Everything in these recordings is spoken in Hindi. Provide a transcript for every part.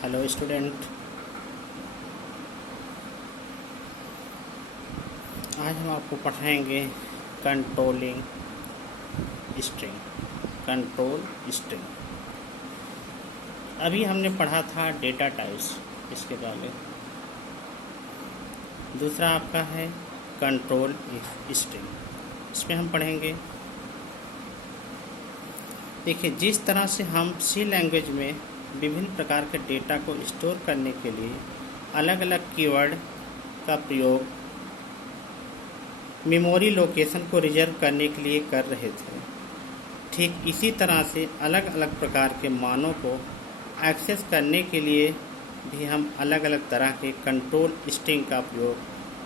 Hello student. आज हम आपको पढ़ाएंगे कंट्रोलिंग स्ट्रिंग। कंट्रोल स्ट्रिंग अभी हमने पढ़ा था डेटा टाइप्स, इसके पहले दूसरा आपका है कंट्रोल स्ट्रिंग। इसमें हम पढ़ेंगे, देखिए जिस तरह से हम सी लैंग्वेज में विभिन्न प्रकार के डेटा को स्टोर करने के लिए अलग अलग कीवर्ड का प्रयोग मेमोरी लोकेशन को रिजर्व करने के लिए कर रहे थे, ठीक इसी तरह से अलग अलग प्रकार के मानों को एक्सेस करने के लिए भी हम अलग अलग तरह के कंट्रोल स्ट्रिंग का प्रयोग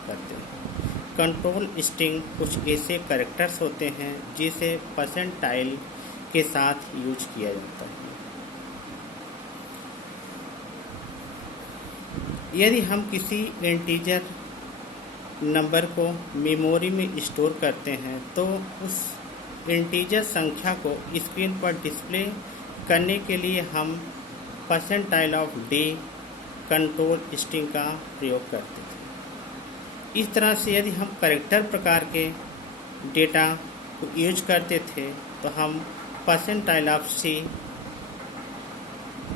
करते हैं। कंट्रोल स्ट्रिंग कुछ ऐसे कैरेक्टर्स होते हैं जिसे परसेंटाइल के साथ यूज किया जाता है। यदि हम किसी इंटीजर नंबर को मेमोरी में स्टोर करते हैं तो उस इंटीजर संख्या को स्क्रीन पर डिस्प्ले करने के लिए हम percentile of day control string का प्रयोग करते थे। इस तरह से यदि हम कैरेक्टर प्रकार के डेटा को यूज करते थे तो हम percentile of C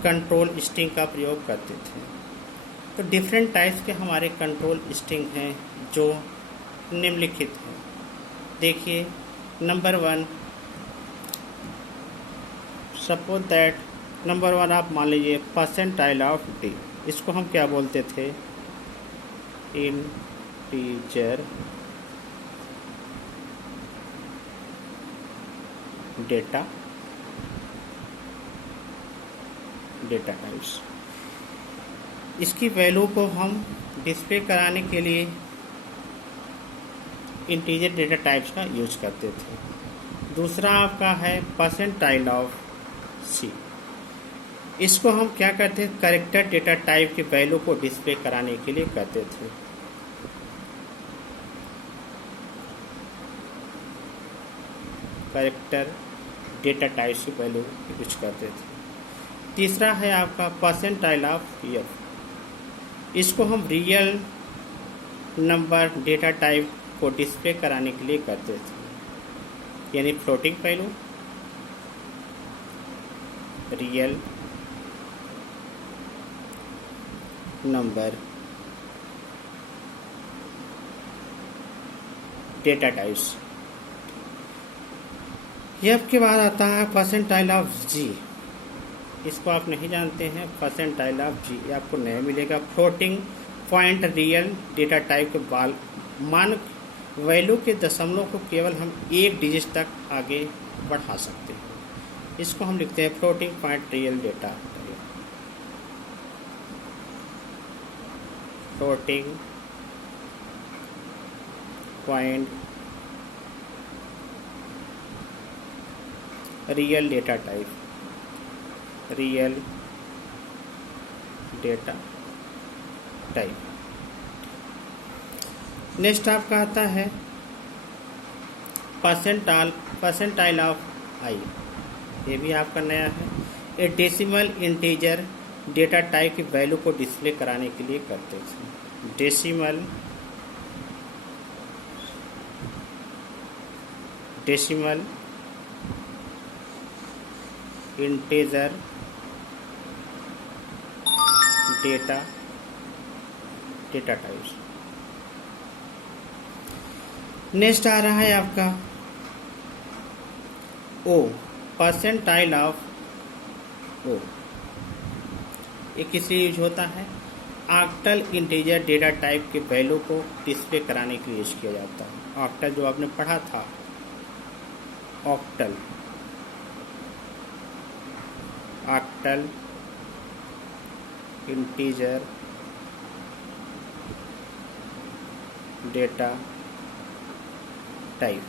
control string का प्रयोग करते थे। तो डिफरेंट टाइप्स के हमारे कंट्रोल स्ट्रिंग हैं जो निम्नलिखित हैं। देखिए, नंबर 1, सपोज दैट नंबर 1 आप मान लीजिए परसेंटाइल ऑफ डी। इसको हम क्या बोलते थे? Integer data types. इसकी वैल्यू को हम डिस्प्ले कराने के लिए इंटीजर डेटा टाइप्स का यूज करते थे। दूसरा आपका है परसेंटाइल ऑफ सी। इसको हम क्या करते हैं? कैरेक्टर डेटा टाइप के वैल्यू को डिस्प्ले कराने के लिए करते थे। कैरेक्टर डेटा टाइप्स की वैल्यू यूज करते थे। तीसरा है आपका परसेंटाइल ऑफ एफ। इसको हम रियल नंबर डेटा टाइप को डिस्प्ले कराने के लिए करते थे, यानी floating value, real number data types. F के बाद आता है परसेंटाइल ऑफ जी। इसको आप नहीं जानते हैं, परसेंटाइल ऑफ जी, ये आपको नया मिलेगा। Floating point real data type के मान वैल्यू के दशमलव को केवल हम एक डिजिट तक आगे बढ़ा सकते हैं। इसको हम लिखते हैं floating point real data. Floating point real data type, real data type. Next आपका आता है परसेंटाइल ऑफ आई। ये भी आपका नया है। A decimal integer data type की वैल्यू को डिस्प्ले कराने के लिए करते थे। Decimal integer data types. Next आ रहा है आपका ओ, परसेंटाइल ऑफ ओ। ये किस लिए यूज होता है? ऑक्टल इंटीजर डेटा टाइप के वैल्यू को डिस्प्ले कराने के लिए यूज किया जाता है। ऑक्टल जो आपने पढ़ा था, octal integer data type.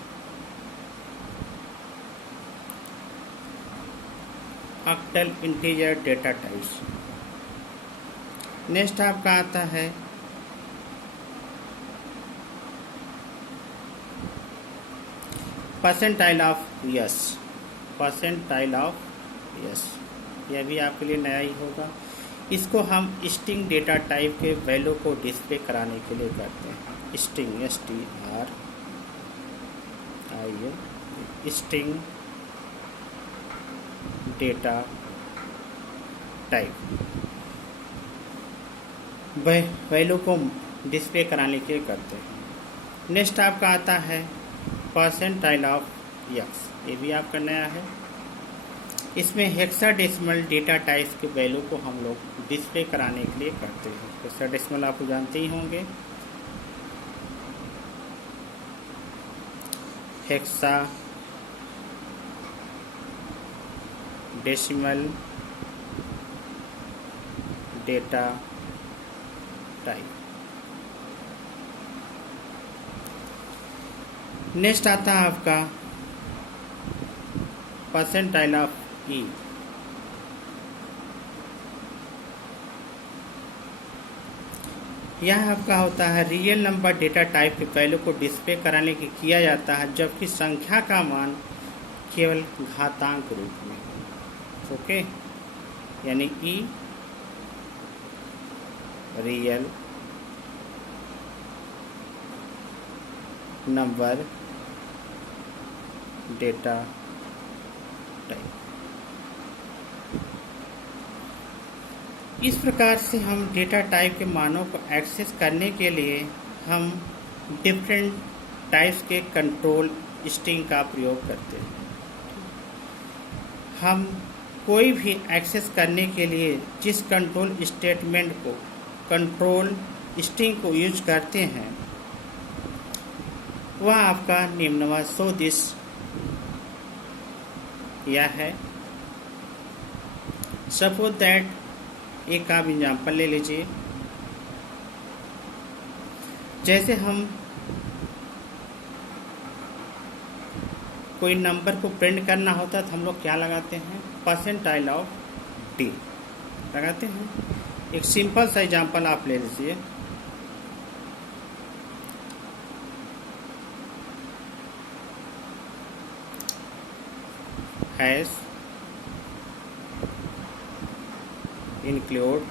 Octal integer data types. Next आपका आता है परसेंटाइल ऑफ यस। यह भी आपके लिए नया ही होगा। इसको हम स्ट्रिंग डेटा टाइप के वैल्यू को डिस्प्ले कराने के लिए करते हैं। String string data type value को डिस्प्ले कराने के लिए करते हैं। नेक्स्ट आपका आता है परसेंटाइल ऑफ एक्स, ये भी आपका नया है। इसमें हेक्साडेसिमल डेटा टाइप्स के वैल्यू को हम लोग डिस्प्ले कराने के लिए करते हैं। हेक्साडेसिमल आप जानते ही होंगे, हेक्साडेसिमल डेटा टाइप। नेक्स्ट आता है आपका परसेंटाइल ऑफ ई। यह आपका होता है रियल नंबर डेटा टाइप के वैल्यू को डिस्प्ले कराने के किया जाता है जबकि संख्या का मान केवल घातांक रूप में। ओके, यानी ई रियल नंबर डेटा टाइप। इस प्रकार से हम डेटा टाइप के मानों को एक्सेस करने के लिए हम डिफरेंट टाइप्स के कंट्रोल स्ट्रिंग का प्रयोग करते हैं। हम कोई भी एक्सेस करने के लिए जिस कंट्रोल स्टेटमेंट को कंट्रोल स्ट्रिंग को यूज करते हैं वह आपका निम्नवत शो दिस यह है। सपोज दैट एक आप एग्जाम्पल ले लीजिए। जैसे हम कोई नंबर को प्रिंट करना होता है तो हम लोग क्या लगाते हैं, परसेंटाइल ऑफ डी लगाते हैं। एक सिंपल सा एग्जाम्पल आप ले लीजिए। Hash include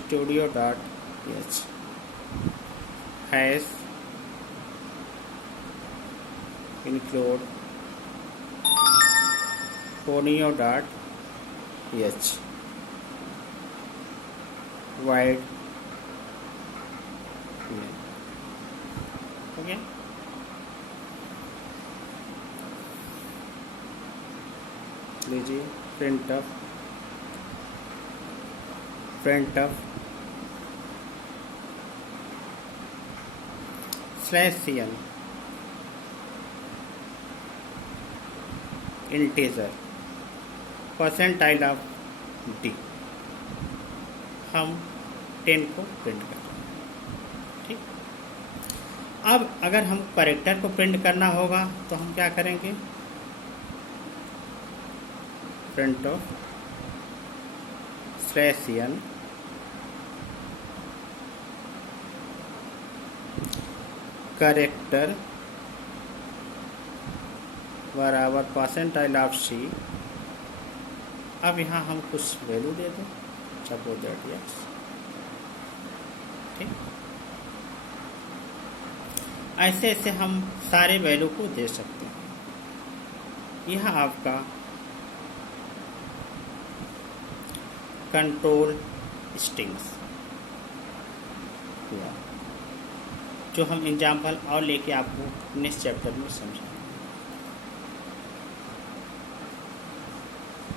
studio.h hash include ponyo.h wide okay। लीजिए print of /cn integer percentile of D. हम 10 को प्रिंट कर रहे हैं। ठीक, अब अगर हम कैरेक्टर को प्रिंट करना होगा तो हम क्या करेंगे, प्रिंट ऑफ /cn कैरेक्टर बराबर परसेंटाइल ऑफ सी। अब यहाँ हम कुछ वैल्यू दे दें, सपोज दैट यस। ठीक, ऐसे ऐसे हम सारे वैल्यू को दे सकते हैं। यह आपका कंट्रोल स्ट्रिंग्स हुआ, जो हम एग्जाम्पल और लेके आपको नेक्स्ट चैप्टर में समझाएंगे।